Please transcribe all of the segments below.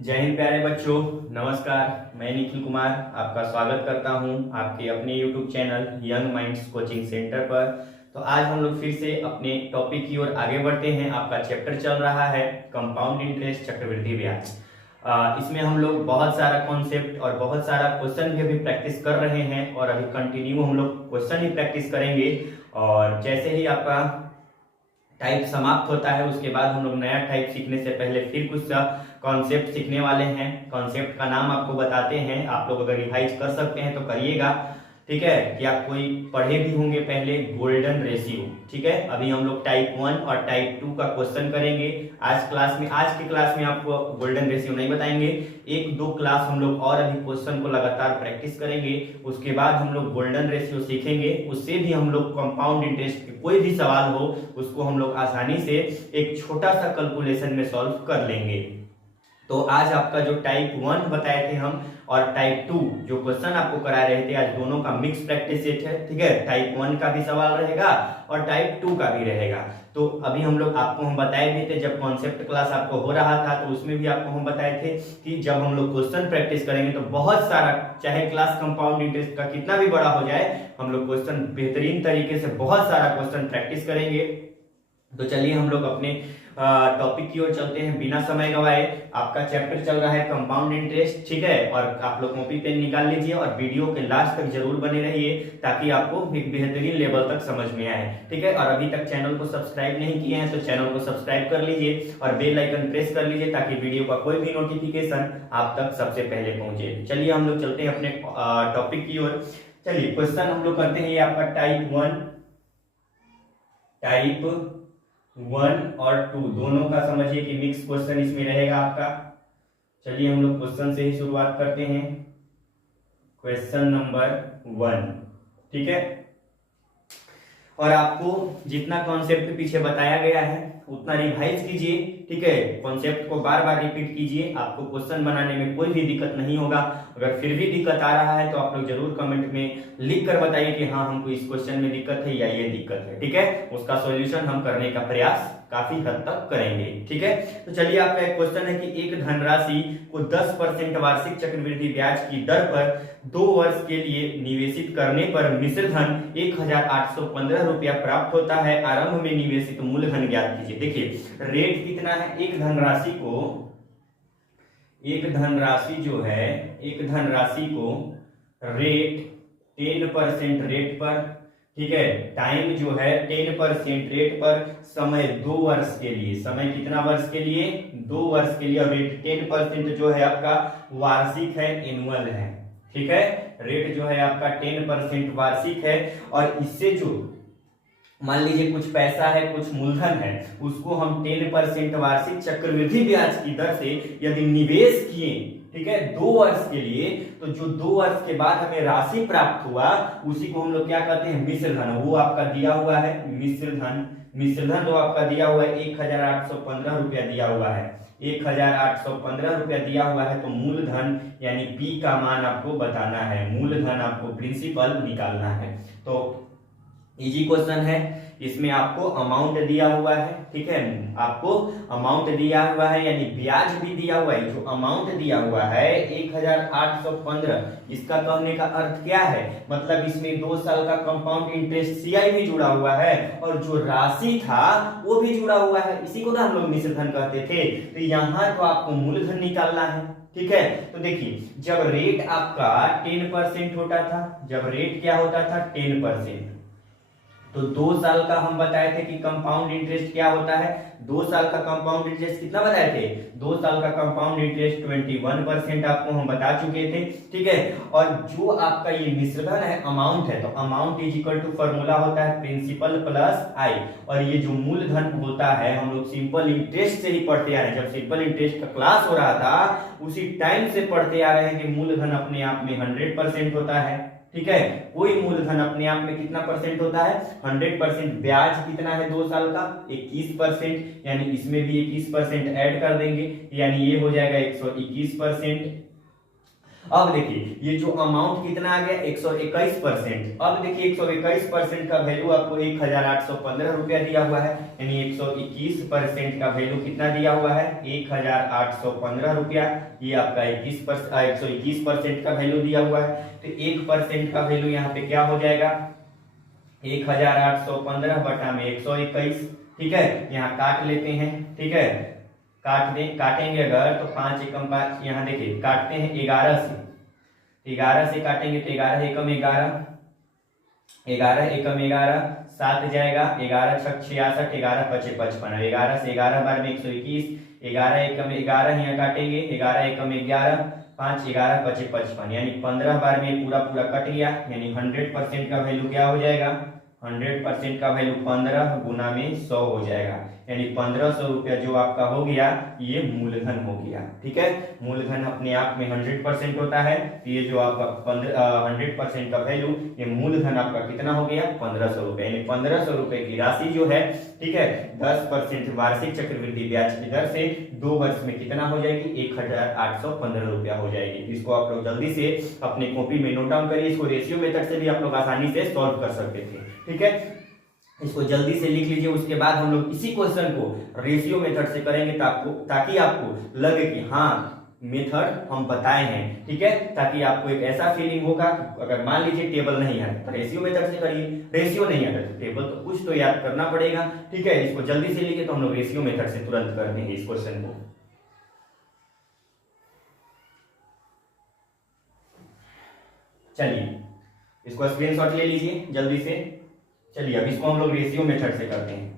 जय हिंद प्यारे बच्चों। नमस्कार, मैं निखिल कुमार आपका स्वागत करता हूं आपके अपने YouTube channel young minds coaching centre पर। तो आज हम लोग फिर से अपने टॉपिक की ओर आगे बढ़ते हैं। आपका चैप्टर चल रहा है कंपाउंड इंटरेस्ट, चक्रवृद्धि ब्याज। इसमें हम लोग बहुत सारा कॉन्सेप्ट और बहुत सारा क्वेश्चन भी अभी प्रैक्टिस कर रहे हैं और अभी कंटिन्यू हम लोग क्वेश्चन ही प्रैक्टिस करेंगे। और जैसे ही आपका टाइप समाप्त होता है उसके बाद हम लोग नया टाइप सीखने से पहले फिर कुछ कॉन्सेप्ट सीखने वाले हैं। कॉन्सेप्ट का नाम आपको बताते हैं, आप लोग अगर रिवाइज कर सकते हैं तो करिएगा, ठीक है। कि आप कोई पढ़े भी होंगे पहले, गोल्डन रेशियो, ठीक है। अभी हम लोग टाइप 1 और टाइप 2 का क्वेश्चन करेंगे आज के क्लास में आपको गोल्डन रेशियो नहीं बताएंगे। एक दो क्लास हम लोग और अभी क्वेश्चन को लगातार प्रैक्टिस करेंगे, उसके बाद हम लोग गोल्डन रेशियो सीखेंगे। उससे भी हम लोग कंपाउंड इंटरेस्ट के कोई भी सवाल हो उसको हम लोग आसानी से एक छोटा सा कैलकुलेशन में सॉल्व कर लेंगे। तो आज आपका जो टाइप 1 बताए थे हम और टाइप 2 जो क्वेश्चन आपको करा रहे थे, आज दोनों का मिक्स प्रैक्टिस सेट है, ठीक है। टाइप 1 का भी सवाल रहेगा और टाइप 2 का भी रहेगा। तो अभी हम लोग हम बताए भी थे, जब कॉन्सेप्ट क्लास आपको हो रहा था तो उसमें भी आपको हम बताए थे कि जब हम लोग क्वेश्चन प्रैक्टिस करेंगे तो बहुत सारा, चाहे क्लास कंपाउंड इंटरेस्ट का कितना भी बड़ा हो जाए, हम लोग क्वेश्चन बेहतरीन तरीके से बहुत सारा क्वेश्चन प्रैक्टिस करेंगे। तो चलिए हम लोग अपने टॉपिक की ओर चलते हैं बिना समय गवाए। आपका चैप्टर चल रहा है कंपाउंड इंटरेस्ट, ठीक है। और आप लोग कॉपी पेन निकाल लीजिए और वीडियो के लास्ट तक जरूर बने रहिए ताकि आपको एक बेहतरीन लेवल तक समझ में आए, ठीक है। और अभी तक चैनल को सब्सक्राइब नहीं किए हैं तो चैनल को सब्सक्राइब कर लीजिए और बेल आइकन प्रेस कर लीजिए ताकि वीडियो का कोई भी नोटिफिकेशन आप तक सबसे पहले पहुंचे। चलिए हम लोग चलते हैं अपने टॉपिक की ओर। चलिए क्वेश्चन हम लोग करते हैं, ये आपका टाइप 1 और 2 दोनों का समझिए कि मिक्स क्वेश्चन इसमें रहेगा आपका। चलिए हम लोग क्वेश्चन से ही शुरुआत करते हैं। क्वेश्चन नंबर 1, ठीक है। और आपको जितना कॉन्सेप्ट पीछे बताया गया है उतना रिवाइज कीजिए, ठीक है। कॉन्सेप्ट को बार बार रिपीट कीजिए, आपको क्वेश्चन बनाने में कोई भी दिक्कत नहीं होगा। अगर फिर भी दिक्कत आ रहा है तो आप लोग जरूर कमेंट में लिख कर बताइए कि हाँ हमको इस क्वेश्चन में दिक्कत है या ये दिक्कत है, ठीक है। उसका सॉल्यूशन हम करने का प्रयास काफी हद तक करेंगे, ठीक है। तो चलिए आपका एक क्वेश्चन है कि एक धनराशि को 10% वार्षिक चक्रवृद्धि ब्याज की दर पर 2 वर्ष के लिए निवेशित करने पर मिश्र धन 1815 रुपया प्राप्त होता है। आरंभ में निवेशित मूलधन ज्ञात कीजिए। देखिए रेट कितना है, एक धनराशि को रेट 10% रेट पर, ठीक है। टाइम जो है 10% रेट पर, समय 2 वर्ष के लिए, समय कितना वर्ष के लिए, 2 वर्ष के लिए। और रेट 10% जो है आपका वार्षिक है, एनुअल है, ठीक है। रेट जो है आपका 10% वार्षिक है। और इससे जो मान लीजिए कुछ पैसा है, कुछ मूलधन है, उसको हम 10% वार्षिक चक्रवृद्धि ब्याज की दर से यदि निवेश किए, ठीक है, 2 वर्ष के लिए, तो जो 2 वर्ष के बाद हमें राशि प्राप्त हुआ उसी को हम लोग क्या कहते हैं, मिश्र धन। वो आपका दिया हुआ है मिश्र धन जो आपका दिया हुआ है 1815 रुपया दिया हुआ है, 1815 रुपया दिया हुआ है। तो मूलधन यानी पी का मान आपको बताना है, मूलधन आपको प्रिंसिपल निकालना है। तो इजी क्वेश्चन है, इसमें आपको अमाउंट दिया हुआ है, ठीक है। आपको अमाउंट दिया हुआ है यानी ब्याज भी दिया हुआ है। जो अमाउंट दिया हुआ है 1815, इसका कहने का अर्थ क्या है, मतलब इसमें 2 साल का कंपाउंड इंटरेस्ट सीआई भी जुड़ा हुआ है और जो राशि था वो भी जुड़ा हुआ है। इसी को ना हम लोग मिश्र धन कहते थे। तो यहाँ तो आपको मूलधन निकालना है, ठीक है। तो देखिए जब रेट आपका 10% होता था, जब रेट क्या होता था 10%, तो 2 साल का हम बताए थे कि कंपाउंड इंटरेस्ट क्या होता है। 2 साल का कंपाउंड इंटरेस्ट कितना बताए थे, 2 साल का कंपाउंड इंटरेस्ट 21% आपको हम बता चुके थे, ठीक है। और जो आपका ये मिश्रधन है, अमाउंट है, तो amount is equal to formula होता है प्रिंसिपल प्लस आई। और ये जो मूलधन होता है हम लोग सिंपल इंटरेस्ट से ही पढ़ते आ रहे हैं। जब सिंपल इंटरेस्ट का क्लास हो रहा था उसी टाइम से पढ़ते आ रहे हैं कि मूलधन अपने आप में 100% होता है, ठीक है। कोई मूलधन अपने आप में कितना परसेंट होता है, 100%। ब्याज कितना है 2 साल का, 21%, यानी इसमें भी 21% ऐड कर देंगे, यानी ये हो जाएगा 121%। अब देखिए ये जो अमाउंट कितना आ गया 121%। अब देखिए 121% का वैल्यू आपको 1815 रुपया दिया हुआ है, यानी 121% का वैल्यू कितना दिया हुआ है 1815 रुपया। ये आपका 121% का वैल्यू दिया हुआ है, तो 1% का वैल्यू यहाँ पे क्या हो जाएगा 1815 बटा में 121। ठीक है, यहाँ काट लेते हैं। ठीक है, काटेंगे अगर तो 5 एकम 5, यहाँ देखिए काटते हैं 11 से काटेंगे तो 11 एकम 11, 11 एकम 11, 7 जाएगा, 11 छक 66, 11 पचे 55, 11 से 11 बार में 121, 11 एकम 11 यहाँ काटेंगे, 11 एकम 11, 5 11 पचे 55, यानी 15 बार में पूरा पूरा कट गया, यानी 100% का वैल्यू क्या हो जाएगा 100% का वैल्यू 15 गुना में 100 हो जाएगा, यानी 1500 रुपया जो आपका हो गया ये मूलधन हो गया। ठीक है, मूलधन अपने आप में 100% होता है, तो ये जो आपका 100% का वैल्यू ये मूलधन आपका कितना हो गया 1500 रुपये, यानी 1500 रुपये की राशि जो है ठीक है 10% वार्षिक चक्रवृद्धि ब्याज की दर से 2 वर्ष में कितना हो जाएगी 1815 रुपया हो जाएगी। इसको आप लोग जल्दी से अपने कॉपी में नोट डाउन करिए, इसको रेशियो मेथड से भी आप लोग आसानी से सॉल्व कर सकते थे। ठीक है, इसको जल्दी से लिख लीजिए, उसके बाद हम लोग इसी क्वेश्चन को रेशियो मेथड से करेंगे ताकि आपको लगे कि हाँ मेथड हम बताए हैं। ठीक है, ताकि आपको एक ऐसा फीलिंग होगा अगर मान लीजिए टेबल नहीं है तो रेशियो मेथड से करिए, रेशियो नहीं है तो टेबल तो कुछ तो याद करना पड़ेगा। ठीक है, इसको जल्दी से लिखिए तो हम लोग रेशियो मेथड से तुरंत कर देंगे इस क्वेश्चन को। चलिए इसको स्क्रीनशॉट ले लीजिए जल्दी से। चलिए अब इसको हम लोग रेशियो मेथड से करते हैं।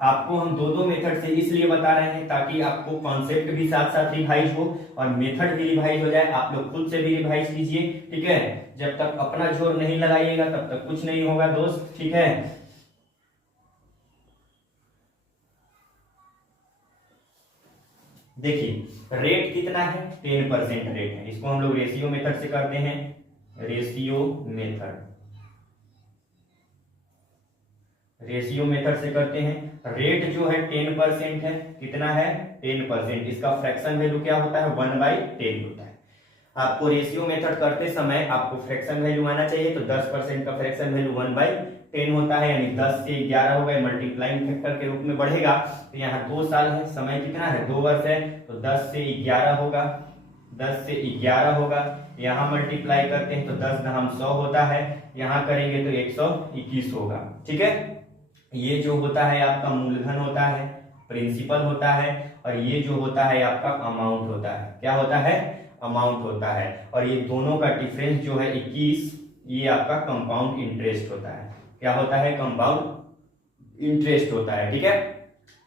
आपको हम दो मेथड से इसलिए बता रहे हैं ताकि आपको कॉन्सेप्ट भी साथ साथ रिवाइज हो और मेथड भी रिवाइज हो जाए, आप लोग खुद से भी रिवाइज कीजिए। ठीक है, जब तक अपना जोर नहीं लगाइएगा तब तक कुछ नहीं होगा दोस्त। ठीक है, देखिए रेट कितना है 10% रेट है, इसको हम लोग रेशियो मेथड से करते हैं। रेशियो मेथड से करते हैं। रेट जो है 10% है, कितना है 10%, इसका फ्रैक्शन वैल्यू क्या होता है 1/10 होता है। आपको रेशियो मेथड करते समय आपको फ्रैक्शन वैल्यू आना चाहिए, तो 10% का फ्रैक्शन वैल्यू 1/10 होता है, यानी 10 से 11 होगा, मल्टीप्लाइंग फैक्टर के रूप में बढ़ेगा। तो यहाँ 2 साल है, समय कितना है 2 वर्ष है, तो 10 से 11 होगा, 10 से 11 होगा, यहाँ मल्टीप्लाई करते हैं तो 10 दहम 100 होता है, यहाँ करेंगे तो 121 होगा। ठीक है, ये जो होता है आपका मूलधन होता है, प्रिंसिपल होता है, और ये जो होता है आपका अमाउंट होता है, क्या होता है अमाउंट होता है, और ये दोनों का डिफरेंस जो है 21, ये आपका कंपाउंड इंटरेस्ट होता है। क्या होता है कंपाउंड इंटरेस्ट होता है। ठीक है,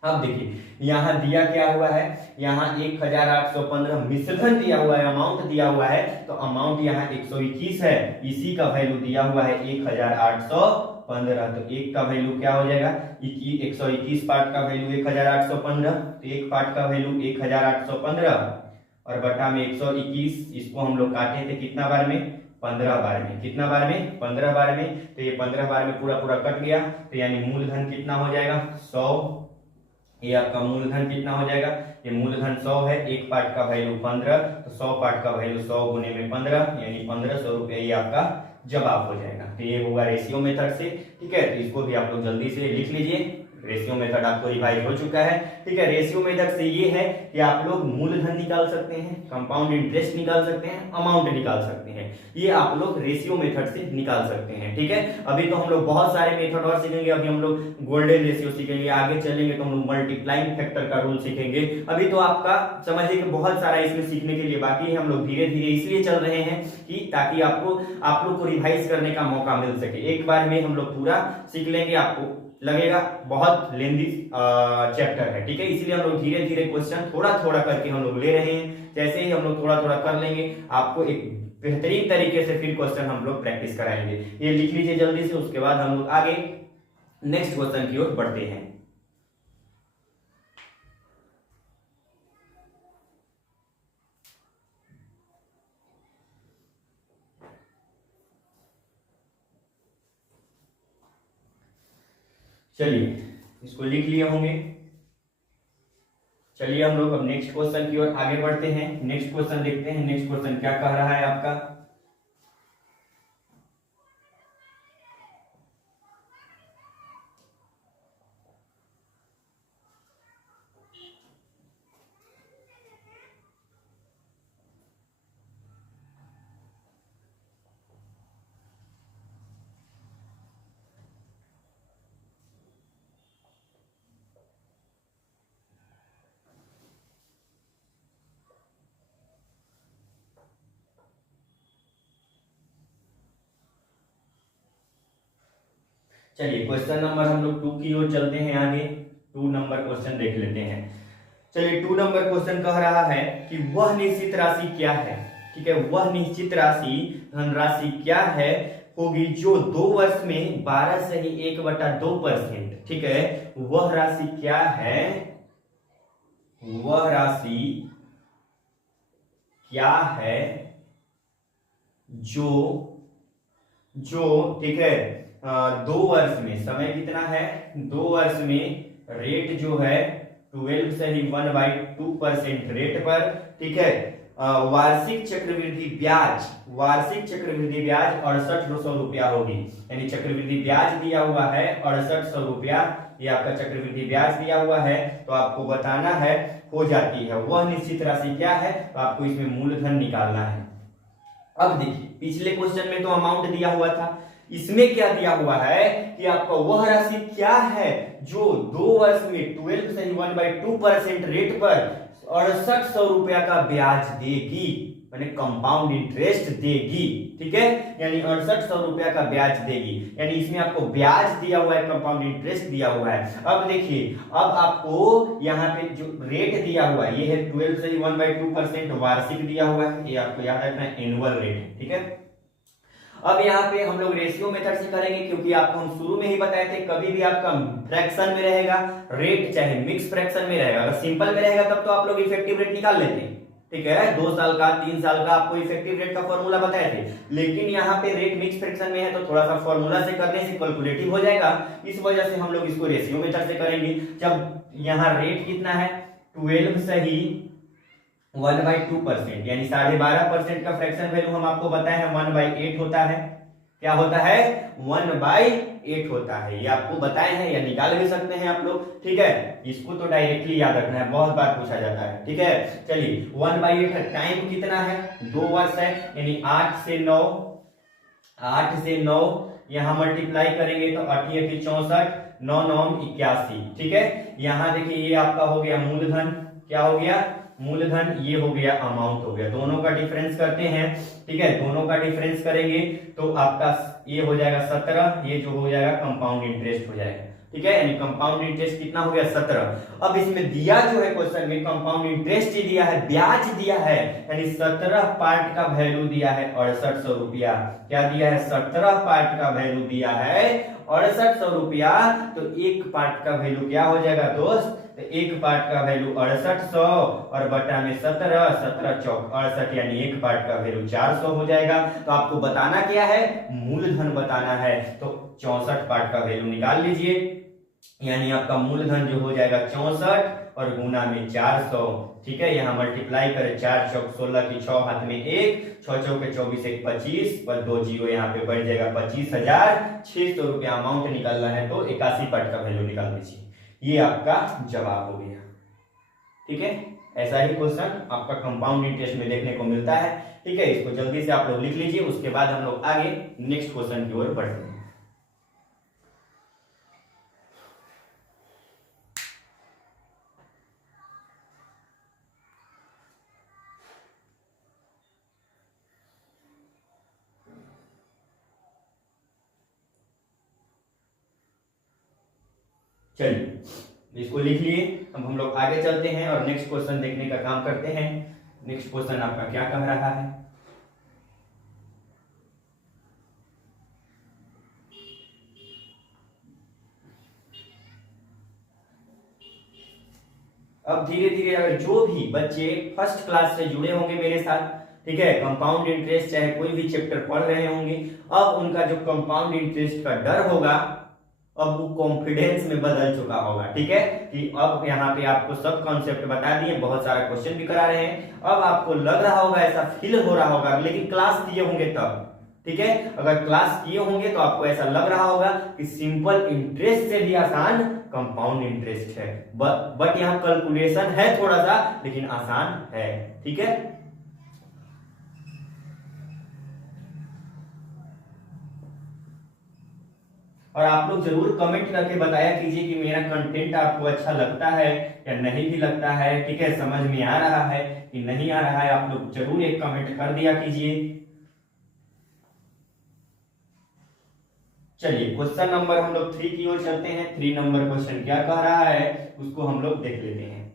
अब देखिए यहाँ दिया क्या हुआ है, यहाँ 1815 मिश्रधन दिया हुआ है, अमाउंट दिया हुआ है, तो अमाउंट यहाँ 121 है, इसी का वैल्यू दिया हुआ है 1815, तो एक का वैल्यू क्या हो जाएगा 121 पार्ट का वैल्यू 1815, तो एक पार्ट का वैल्यू 1815 और बटा में 121, इसको हम लोग काटे थे कितना बार में 15 बार में, कितना बार में 15 बार में, तो ये 15 बार में पूरा पूरा कट गया, तो यानी मूलधन कितना हो जाएगा 100। ये आपका मूलधन कितना हो जाएगा, ये मूलधन 100 है, एक पार्ट का वैल्यू 15, तो 100 पार्ट का वैल्यू 100 गुने में 15, यानी 1500 रुपये ये आपका जवाब हो जाएगा। तो ये होगा रेशियो मेथड से। ठीक है, तो इसको भी आप लोग जल्दी से लिख लीजिए, रेशियो मेथड आपको रिवाइज हो चुका है। ठीक है, रेशियो मेथड से ये है कि आप लोग मूलधन निकाल सकते हैं, कंपाउंड इंटरेस्ट निकाल सकते हैं, अमाउंट निकाल सकते हैं, ये आप लोग रेशियो मेथड से निकाल सकते हैं। ठीक है, अभी तो हम लोग बहुत सारे मेथड और सीखेंगे, अभी हम लोग गोल्डन रेशियो सीखेंगे, आगे चलेंगे तो हम लोग मल्टीप्लाइंग फैक्टर का रूल सीखेंगे। अभी तो आपका समझिए कि बहुत सारा इसमें सीखने के लिए बाकी है, हम लोग धीरे धीरे इसलिए चल रहे हैं कि ताकि आप लोग को रिवाइज करने का मौका मिल सके। एक बार में हम लोग पूरा सीख लेंगे, आपको लगेगा बहुत लेंदी चैप्टर है। ठीक है, इसीलिए हम लोग धीरे धीरे क्वेश्चन थोड़ा थोड़ा करके हम लोग ले रहे हैं, जैसे ही हम लोग थोड़ा थोड़ा कर लेंगे आपको एक बेहतरीन तरीके से फिर क्वेश्चन हम लोग प्रैक्टिस कराएंगे। ये लिख लीजिए जल्दी से, उसके बाद हम लोग आगे नेक्स्ट क्वेश्चन की ओर बढ़ते हैं। चलिए इसको लिख लिए होंगे। चलिए हम लोग अब नेक्स्ट क्वेश्चन की ओर आगे बढ़ते हैं। नेक्स्ट क्वेश्चन देखते हैं, नेक्स्ट क्वेश्चन क्या कह रहा है आपका। चलिए क्वेश्चन नंबर हम लोग 2 की ओर चलते हैं आगे। 2 नंबर क्वेश्चन देख लेते हैं। चलिए 2 नंबर क्वेश्चन कह रहा है कि वह निश्चित राशि क्या है, ठीक है, वह निश्चित राशि धनराशि क्या है होगी जो 2 वर्ष में 12 से ही 1/2%, ठीक है, वह राशि क्या है, वह राशि क्या है जो ठीक है 2 वर्ष में, समय कितना है 2 वर्ष में, रेट जो है 12 से ही 1/2% रेट पर, ठीक है, वार्षिक चक्रवृद्धि ब्याज 6800 रुपया होगी। यानी चक्रवृद्धि ब्याज दिया हुआ है 6800 रुपया, ये आपका चक्रवृद्धि ब्याज दिया हुआ है, तो आपको बताना है, हो जाती है। वह निश्चित राशि क्या है, तो आपको इसमें मूलधन निकालना है। अब देखिए पिछले क्वेश्चन में तो अमाउंट दिया हुआ था, इसमें क्या दिया हुआ है कि आपका वह राशि क्या है जो 2 वर्ष में 12 से 1/2% रेट पर 6800 रुपया का ब्याज देगी, माने कंपाउंड इंटरेस्ट देगी, ठीक है, यानी 6800 रुपया का ब्याज देगी। यानी इसमें आपको ब्याज दिया हुआ है, कंपाउंड इंटरेस्ट दिया हुआ है। अब देखिए, अब आपको यहाँ पे जो रेट दिया हुआ है ये है 12 से 1/2% वार्षिक दिया हुआ है, ये आपको याद रखना है, एनुअल रेट, ठीक है। अब यहाँ पे हम लोग रेशियो मेथड से करेंगे, क्योंकि आपको हम शुरू में ही बताए थे कभी भी आपका फ्रैक्शन में रहेगा रेट, चाहे मिक्स फ्रैक्शन में रहेगा, अगर सिंपल में रहेगा तब तो आप लोग इफेक्टिव रेट निकाल लेते हैं, ठीक है, 2 साल का 3 साल का आपको इफेक्टिव रेट का फॉर्मूला बताए थे। लेकिन यहाँ पे रेट मिक्स फ्रैक्शन में है तो थोड़ा सा फॉर्मूला से करने से कैलकुलेटिव हो जाएगा, इस वजह से हम लोग इसको रेशियो मेथड से करेंगे। जब यहाँ रेट कितना है 12 से ही 1/2%, यानी 12.5% का फ्रैक्शन वैल्यू हम आपको बताए हैं 1/8 होता है। क्या होता है 1/8 होता है, ये आपको बताए हैं, या निकाल भी सकते हैं आप लोग, ठीक है। इसको तो डायरेक्टली याद रखना है, बहुत बार पूछा जाता है, ठीक है। चलिए 1/8 है, टाइम कितना है 2 वर्ष है, यानी 8 से 9 यहाँ मल्टीप्लाई करेंगे तो 8 × 64, 9 9 81, ठीक है। यहाँ देखिए ये आपका हो गया मूलधन, क्या हो गया मूलधन, ये हो गया अमाउंट हो गया, दोनों का डिफरेंस करते हैं, ठीक है, दोनों का डिफरेंस करेंगे तो आपका ये हो जाएगा 17, ये जो हो जाएगा कंपाउंड इंटरेस्ट हो जाएगा, ठीक है, यानी कंपाउंड इंटरेस्ट कितना हो गया 17। अब इसमें दिया जो है क्वेश्चन में कंपाउंड इंटरेस्ट ही दिया है, ब्याज दिया है, यानी 17 पार्ट का वैल्यू दिया है 6800 रुपया। क्या दिया है 17 पार्ट का वैल्यू दिया है 6800 रुपया, तो एक पार्ट का वैल्यू क्या हो जाएगा दोस्त, तो एक पार्ट का वैल्यू 6800 और बटा में 17, 17 चौक 68, यानी एक पार्ट का वैल्यू 400 हो जाएगा। तो आपको बताना क्या है, मूलधन बताना है, तो 64 पार्ट का वैल्यू निकाल लीजिए, यानी आपका मूलधन जो हो जाएगा 64 और गुना में 400, ठीक है। यहाँ मल्टीप्लाई करें, 4 चौक 16 की 6 हाथ में 1, 6 चौक 24 1 25 पर 2 जीरो यहाँ पे बढ़ जाएगा 25,600 रुपया अमाउंट निकालना है, तो 81 पार्ट का वैल्यू निकाल दीजिए, ये आपका जवाब हो गया, ठीक है। ऐसा ही क्वेश्चन आपका कंपाउंड इंटरेस्ट में देखने को मिलता है, ठीक है। इसको जल्दी से आप लोग लिख लीजिए, उसके बाद हम लोग आगे नेक्स्ट क्वेश्चन की ओर बढ़ते हैं। चलिए इसको लिख लिए, अब हम लोग आगे चलते हैं और नेक्स्ट क्वेश्चन देखने का काम करते हैं। नेक्स्ट क्वेश्चन आपका क्या कह रहा है, अब धीरे धीरे अगर जो भी बच्चे फर्स्ट क्लास से जुड़े होंगे मेरे साथ, ठीक है, कंपाउंड इंटरेस्ट चाहे कोई भी चैप्टर पढ़ रहे होंगे, अब उनका जो कंपाउंड इंटरेस्ट का डर होगा अब वो कॉन्फिडेंस में बदल चुका होगा। ठीक है, कि अब यहाँ पे आपको सब कॉन्सेप्ट बता दिए, बहुत सारा क्वेश्चन भी करा रहे हैं, अब आपको लग रहा होगा, ऐसा फील हो रहा होगा, लेकिन क्लास किए होंगे तब। ठीक है, अगर क्लास किए होंगे तो आपको ऐसा लग रहा होगा कि सिंपल इंटरेस्ट से भी आसान कंपाउंड इंटरेस्ट है, बट यहाँ कैलकुलेशन है थोड़ा सा, लेकिन आसान है। ठीक है, और आप लोग जरूर कमेंट करके बताया कीजिए कि मेरा कंटेंट आपको अच्छा लगता है या नहीं भी लगता है। ठीक है, समझ में आ रहा है कि नहीं आ रहा है, आप लोग जरूर एक कमेंट कर दिया कीजिए। चलिए क्वेश्चन नंबर हम लोग 3 की ओर चलते हैं। 3 नंबर क्वेश्चन क्या कह रहा है उसको हम लोग देख लेते हैं।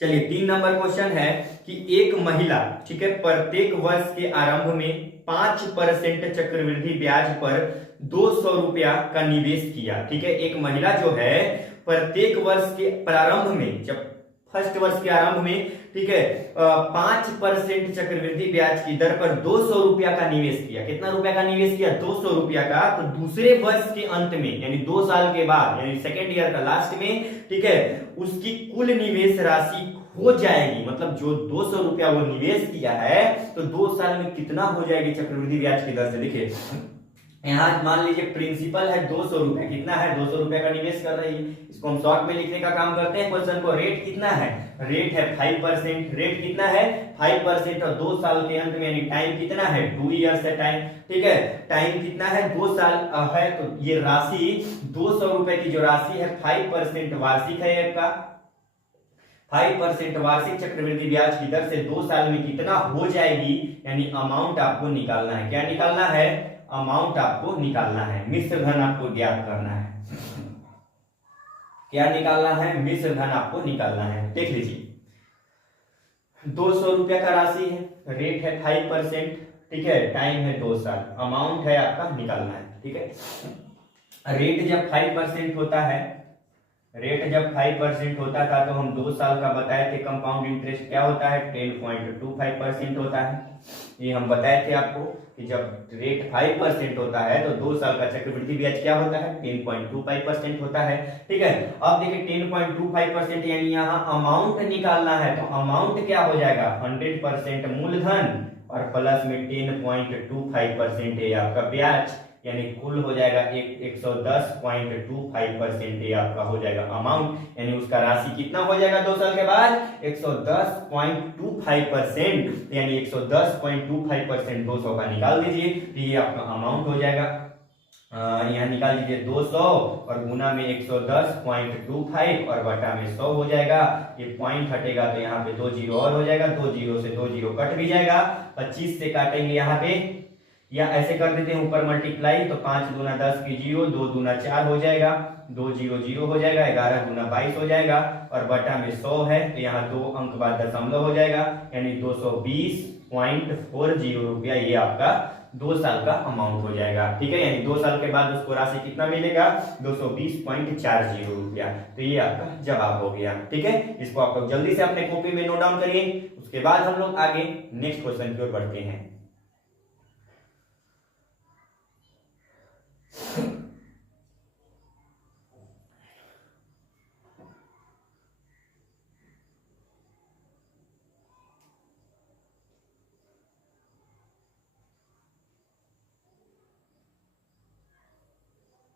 चलिए 3 नंबर क्वेश्चन है कि एक महिला, ठीक है, प्रत्येक वर्ष के आरंभ में 5% चक्रवृद्धि ब्याज पर 200 रुपया का निवेश किया। ठीक है, एक महिला जो है प्रत्येक वर्ष के प्रारंभ में, जब फर्स्ट वर्ष के आरंभ में, ठीक है, 5% चक्रवृद्धि ब्याज की दर पर 200 रुपया का निवेश किया। कितना रुपया का निवेश किया? 200 रुपया का। तो दूसरे वर्ष के अंत में, यानी 2 साल के बाद, यानी सेकेंड ईयर का लास्ट में, ठीक है, उसकी कुल निवेश राशि हो जाएगी, मतलब जो 200 रुपया वो निवेश किया है, तो 2 साल में कितना हो जाएगी चक्रवृद्धि ब्याज की दर से। देखिए यहाँ मान लीजिए प्रिंसिपल है 200 रुपया, कितना है? 200 रुपया का निवेश कर रही है। इसको हम शॉर्ट में लिखने का काम करते हैं क्वेश्चन को। रेट कितना है? रेट है 5%। रेट कितना है? 5%। और 2 साल के अंत में, यानी टाइम कितना है? 2 ईयर्स है टाइम। ठीक है, टाइम कितना है? 2 साल है। तो ये राशि 200 रुपए की जो राशि है 5% वार्षिक है आपका। 5% वार्षिक चक्रवृद्धि ब्याज की दर से 2 साल में कितना हो जाएगी, यानी अमाउंट आपको निकालना है। क्या निकालना है? अमाउंट आपको निकालना है। मिश्र धन आपको ज्ञात करना है। क्या निकालना है? मिश्र धन आपको निकालना है। देख लीजिए 200 रुपया का राशि है, रेट है 5%, ठीक है, टाइम है 2 साल, अमाउंट है आपका निकालना है। ठीक है, रेट जब 5% होता है, रेट जब 5% होता था तो हम 2 साल का बताए थे कंपाउंड इंटरेस्ट क्या होता है? 10.25% होता है। ये हम बताए थे आपको कि जब रेट 5% होता है तो 2 साल का चक्रवृद्धि ब्याज क्या होता है? 10.25% होता है। ठीक है, अब देखिए 10.25% यानी यहाँ अमाउंट निकालना है, तो अमाउंट क्या हो जाएगा? 100% मूलधन और प्लस में 10.25% है आपका ब्याज, यानी कुल हो जाएगा 110.25% ये आपका हो जाएगा अमाउंट, यानी उसका राशि कितना हो जाएगा 2 साल के बाद? 110.25%, यानी 110.25% 200 का निकाल दीजिए, ये आपका अमाउंट हो जाएगा। यहाँ निकाल दीजिए 200 और गुना में 110.25 और बटा में 100 हो जाएगा। ये पॉइंट हटेगा तो यहाँ पे 2 जीरो और हो जाएगा, 2 जीरो से 2 जीरो कट भी जाएगा, 25 से काटेंगे यहाँ पे, या ऐसे कर देते हैं ऊपर मल्टीप्लाई, तो 5 दूना 10 की 0, 2 दूना 4 हो जाएगा, 2 जीरो जीरो हो जाएगा, 11 दूना 22 हो जाएगा, और बटा में 100 है तो यहाँ 2 अंक बाद दशमलव हो जाएगा, यानी 220.40 रुपया ये आपका 2 साल का अमाउंट हो जाएगा। ठीक है, यानी 2 साल के बाद उसको राशि कितना मिलेगा? 220.40 रुपया। तो ये आपका जवाब हो गया। ठीक है, इसको आप लोग जल्दी से अपने कॉपी में नोट डाउन करिए। उसके बाद हम लोग आगे नेक्स्ट क्वेश्चन की ओर बढ़ते हैं।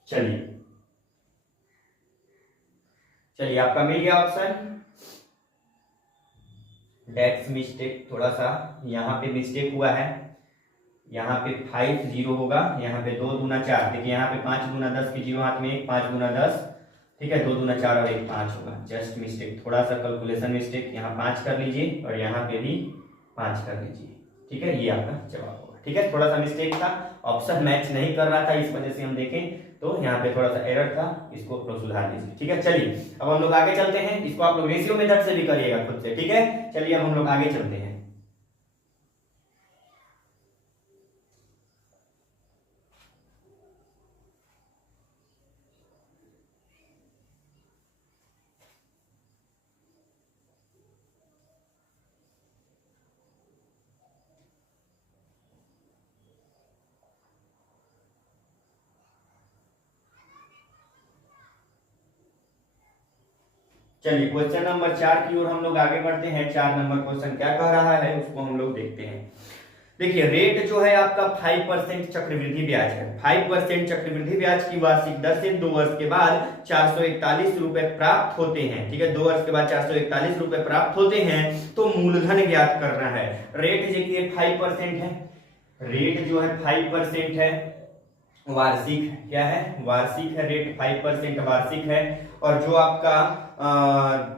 चलिए चलिए आपका मिल गया ऑप्शन। डेक्स मिस्टेक, थोड़ा सा यहाँ पे मिस्टेक हुआ है, यहाँ पे 50 होगा, यहाँ पे 2 दूना 4, देखिए यहाँ पे 5 दूना 10 की 0 हाथ में 1, 5 दूना 10, ठीक है, 2 दूना 4 और 1 5 होगा, जस्ट मिस्टेक, थोड़ा सा कैलकुलेशन मिस्टेक, यहाँ 5 कर लीजिए और यहाँ पे भी 5 कर लीजिए। ठीक है, ये आपका जवाब होगा। ठीक है, थोड़ा सा मिस्टेक था, ऑप्शन मैच नहीं कर रहा था, इस वजह से हम देखें तो यहाँ पे थोड़ा सा एरर था, इसको आप लोग सुधार लीजिए। ठीक है, चलिए अब हम लोग आगे चलते हैं। इसको आप लोग रेशियो मेथड से भी करिएगा खुद से। ठीक है, चलिए अब हम लोग आगे चलते हैं। चलिए क्वेश्चन नंबर 4 की ओर हम लोग आगे बढ़ते हैं। 4 नंबर क्वेश्चन क्या कह रहा है उसको हम लोग देखते हैं। देखिए रेट जो है आपका 5% चक्रवृद्धि ब्याज है। 5% चक्रवृद्धि ब्याज की वार्षिक दर से 2 वर्ष के बाद 441 रुपए प्राप्त होते हैं। ठीक है, 2 वर्ष के बाद 441 रुपए प्राप्त होते हैं। तो मूलधन ज्ञात करना है। रेट देखिए 5% है, रेट जो है 5% है, वार्षिक क्या है, वार्षिक है, रेट 5% वार्षिक है। और जो आपका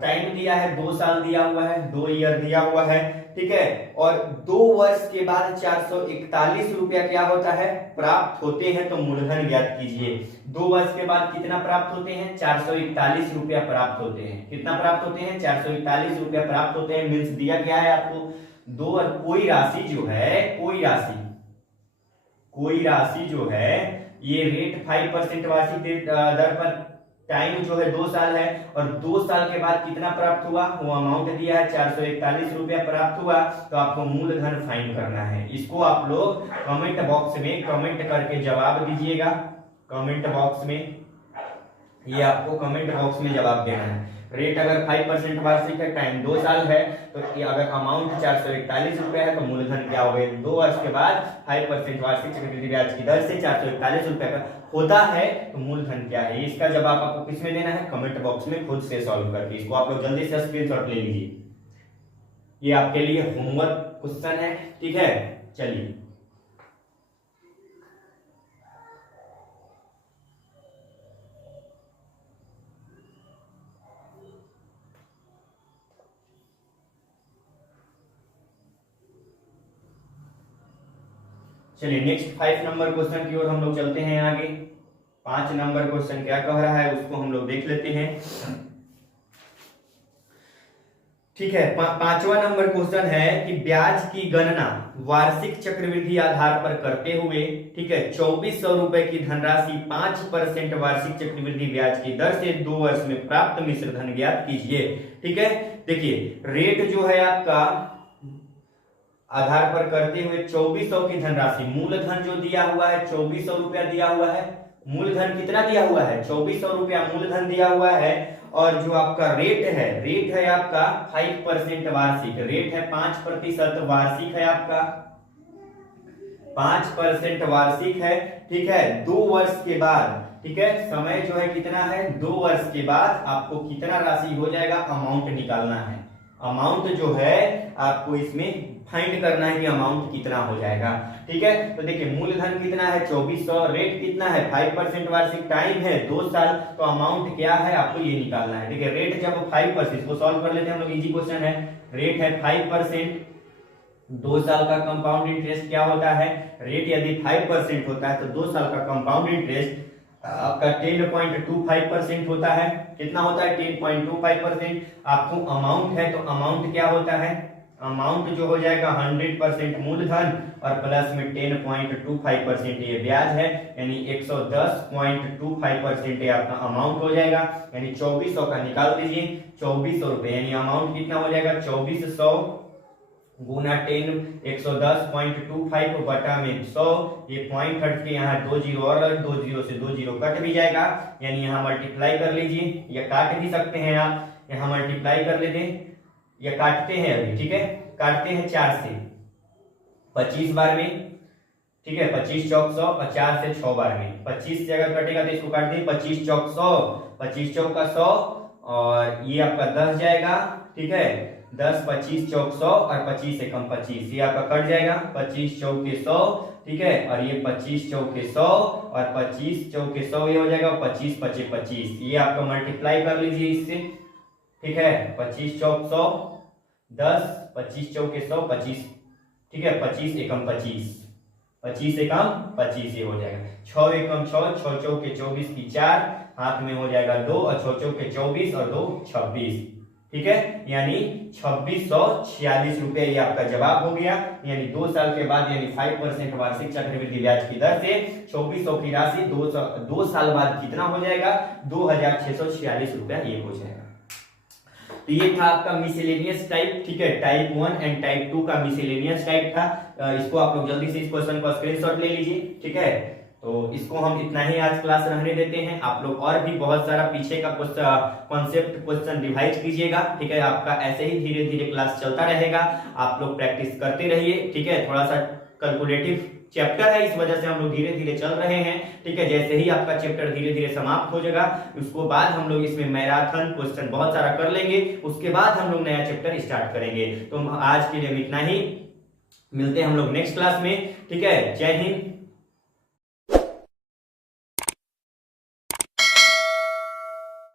टाइम दिया है 2 साल दिया हुआ है, 2 ईयर दिया हुआ है। ठीक है, और 2 वर्ष के बाद 441 रुपया क्या होता है, प्राप्त होते हैं। तो मूलधन ज्ञात कीजिए। 2 वर्ष के बाद कितना प्राप्त होते हैं, 441 रुपया प्राप्त होते हैं। कितना प्राप्त होते हैं, 441 रुपया प्राप्त होते हैं। मीन्स दिया क्या है आपको, कोई राशि जो है, कोई राशि जो है, ये रेट 5% वार्षिक दर पर, टाइम जो है 2 साल है, और 2 साल के बाद कितना प्राप्त हुआ, वो अमाउंट दिया है 441 रुपया प्राप्त हुआ। तो आपको मूलधन फाइंड करना है। इसको आप लोग कमेंट बॉक्स में कमेंट करके जवाब दीजिएगा। कमेंट बॉक्स में, ये आपको कमेंट बॉक्स में जवाब देना है। रेट अगर 5% वार्षिक है, टाइम 2 साल है, तो अगर अमाउंट 441 रुपया है तो मूलधन क्या हो गए, 2 वर्ष के बाद 5% वार्षिक चक्रवृद्धि ब्याज की दर से 441 रुपया का होता है। तो मूलधन क्या है, इसका जवाब आपको किसमें देना है, कमेंट बॉक्स में खुद से सॉल्व करके। इसको आप लोग जल्दी से स्क्रीनशॉट ले लीजिए, ये आपके लिए होमवर्क क्वेश्चन है। ठीक है, चलिए चलिए नेक्स्ट 5 नंबर क्वेश्चन की ओर हम लोग चलते हैं आगे। 5 नंबर क्वेश्चन क्या कह रहा है उसको हम लोग देख लेते हैं। ठीक है, 5वां नंबर क्वेश्चन है कि ब्याज की गणना वार्षिक चक्रवृद्धि आधार पर करते हुए, ठीक है, 2400 रुपए की धनराशि 5% वार्षिक चक्रवृद्धि ब्याज की दर से 2 वर्ष में प्राप्त मिश्र धन ज्ञात कीजिए। ठीक है, देखिए रेट जो है आपका आधार पर करते हुए 2400 की धनराशि, मूलधन जो दिया हुआ है 2400 रुपया दिया हुआ है। मूलधन कितना दिया हुआ है, 2400 रुपया मूलधन दिया हुआ है। और जो आपका रेट है आपका 5% वार्षिक, रेट है 5% वार्षिक है आपका, 5% वार्षिक है। ठीक है, 2 वर्ष के बाद, ठीक है, समय जो है कितना है, 2 वर्ष के बाद आपको कितना राशि हो जाएगा, अमाउंट निकालना है। अमाउंट जो है आपको इसमें फाइंड करना है कि अमाउंट कितना हो जाएगा। ठीक है, तो देखिए मूलधन कितना है 2400, रेट कितना है 5% वार्षिक, टाइम है 2 साल। तो अमाउंट क्या है आपको ये निकालना है। ठीक है, रेट जब 5%, इसको सॉल्व कर लेते हैं हम लोग, इजी क्वेश्चन है। रेट है 5%, 2 साल का कंपाउंड इंटरेस्ट क्या होता है, रेट यदि 5% होता है तो 2 साल का कंपाउंड इंटरेस्ट आपका 10.25% होता है। कितना होता है, 10.25%। आपको अमाउंट है तो अमाउंट क्या होता है, अमाउंट जो हो जाएगा 100% मूलधन और प्लस में 10.25% ये ब्याज है, यानी 110.25% ये आपका अमाउंट हो जाएगा। यानी 2400 का निकाल दीजिए, 2400 रुपए, यानी अमाउंट कितना हो जाएगा 2400 गुना 10, 110.25 बटा में 100। ये पॉइंट हट के यहाँ 2 जीरो और 2 जीरो से 2 जीरो कट भी जाएगा, यानी यहाँ मल्टीप्लाई कर लीजिए, या काट भी सकते हैं आप, यहाँ मल्टीप्लाई कर लेते हैं या काटते हैं अभी। ठीक है, काटते हैं 4 से 25 बार में। ठीक है, 25 चौक 100 और 4 से 6 बार में। 25 से अगर कटेगा तो इसको काट दें, 25 चौक 100, 25 चौक का 100 और ये आपका 10 जाएगा। ठीक है, 10, 25 चौक 100 और 25 एकम 25, ये आपका कट जाएगा। 25 चौक के 100, ठीक है, और ये 25 चौक के 100 और 25 चौक के 100 ये हो जाएगा, 25 25 25, ये आपका मल्टीप्लाई कर लीजिए इससे। ठीक है, 25 चौक 100, 10, 25 चौक के 100, 25, ठीक है, 25 एकम 25, 25 एकम 25 ये हो जाएगा। 6 एकम 6, 6 चौक के 24 की 4, हाथ में हो जाएगा 2 और 6 चौक के 24 और 2 26। ठीक है, यानी 2646 रुपए ये आपका जवाब हो गया। यानी 2 साल के बाद, यानी 5% वार्षिक चक्रवृद्धि ब्याज की दर से 2400 की राशि 2 साल बाद कितना हो जाएगा, 2646 रुपया ये हो जाएगा। तो ये था आपका मिसलेनियस टाइप। ठीक है, टाइप 1 एंड टाइप 2 का मिसलेनियस टाइप था। इसको आप लोग जल्दी से इस क्वेश्चन को स्क्रीनशॉट ले लीजिए। ठीक है, तो इसको हम इतना ही आज क्लास रहने देते हैं। आप लोग और भी बहुत सारा पीछे का कॉन्सेप्ट क्वेश्चन रिवाइज कीजिएगा, ठीक है। आपका ऐसे ही धीरे धीरे क्लास चलता रहेगा, आप लोग प्रैक्टिस करते रहिए, ठीक है। थोड़ा सा कैलकुलेटिव चैप्टर है, इस वजह से हम लोग धीरे धीरे चल रहे हैं, ठीक है। जैसे ही आपका चैप्टर धीरे धीरे समाप्त हो जाएगा, उसको बाद हम लोग इसमें मैराथन क्वेश्चन बहुत सारा कर लेंगे, उसके बाद हम लोग नया चैप्टर स्टार्ट करेंगे। तो आज के लिए इतना ही, मिलते हैं हम लोग नेक्स्ट क्लास में, ठीक है। जय हिंद,